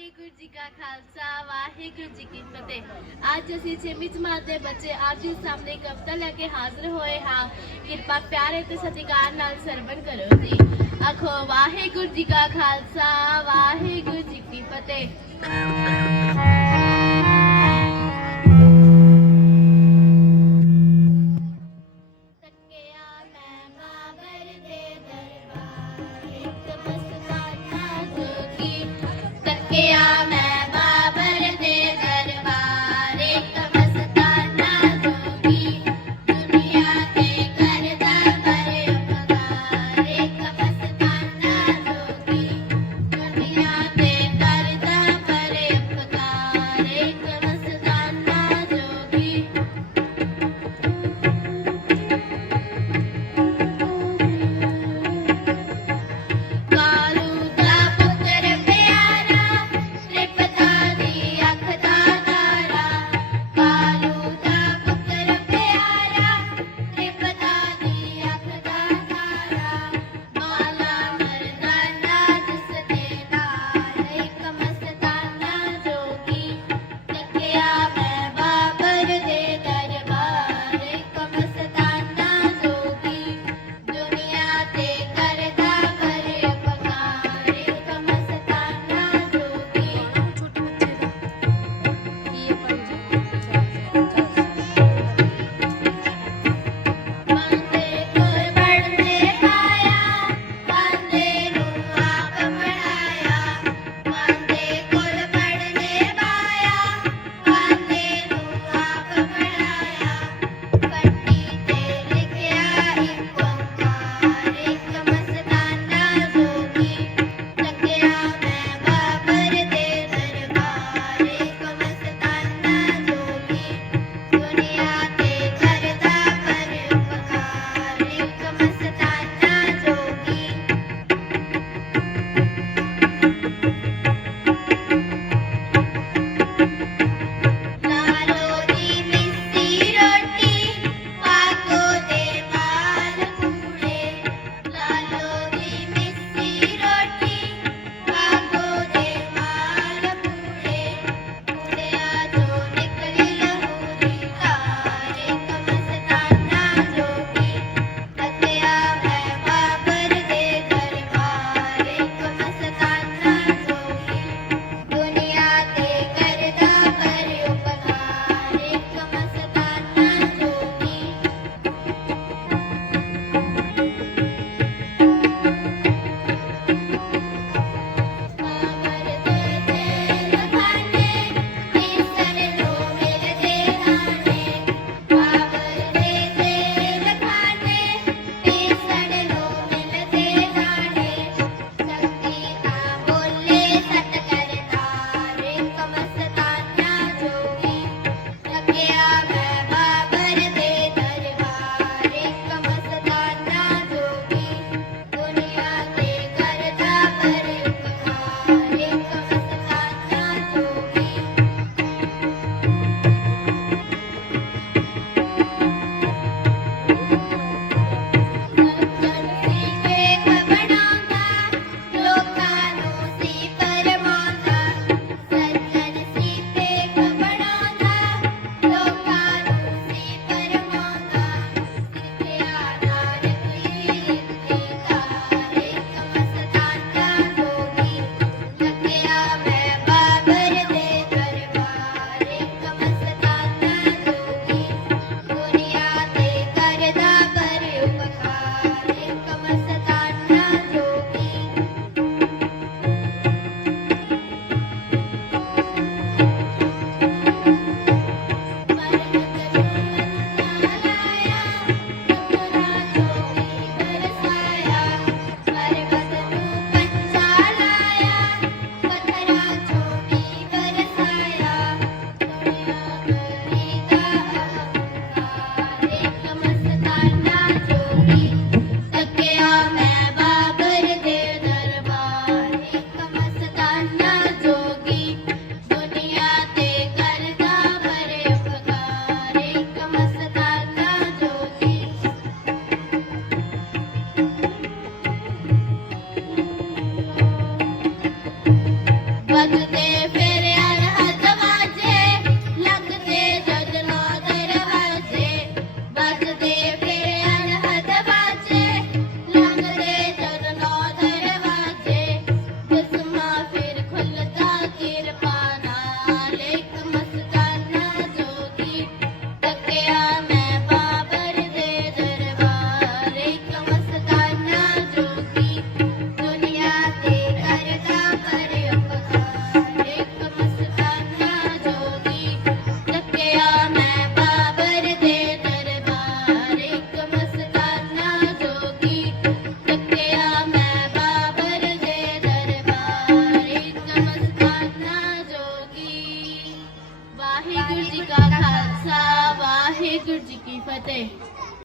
ਵਾਹਿਗੁਰੂ ਜੀ ਕਾ ਖਾਲਸਾ, ਵਾਹਿਗੁਰੂ ਜੀ ਕੀ ਫਤਿਹ। ਅੱਜ ਅਸੀਂ ਛੇਵੀਂ ਜਮਾਤ ਦੇ ਬੱਚੇ ਆਪ ਜੀ ਸਾਹਮਣੇ ਕਵਿਤਾ ਲੈ ਕੇ ਹਾਜ਼ਰ ਹੋਏ ਹਾਂ। ਕਿਰਪਾ, ਪਿਆਰੇ ਤੇ ਸਤਿਕਾਰ ਨਾਲ ਸਰਵਣ ਕਰੋ ਜੀ। ਆਖੋ, ਵਾਹਿਗੁਰੂ ਜੀ ਕਾ ਖਾਲਸਾ, ਵਾਹਿਗੁਰੂ ਜੀ ਕੀ ਫਤਿਹ। बदते पे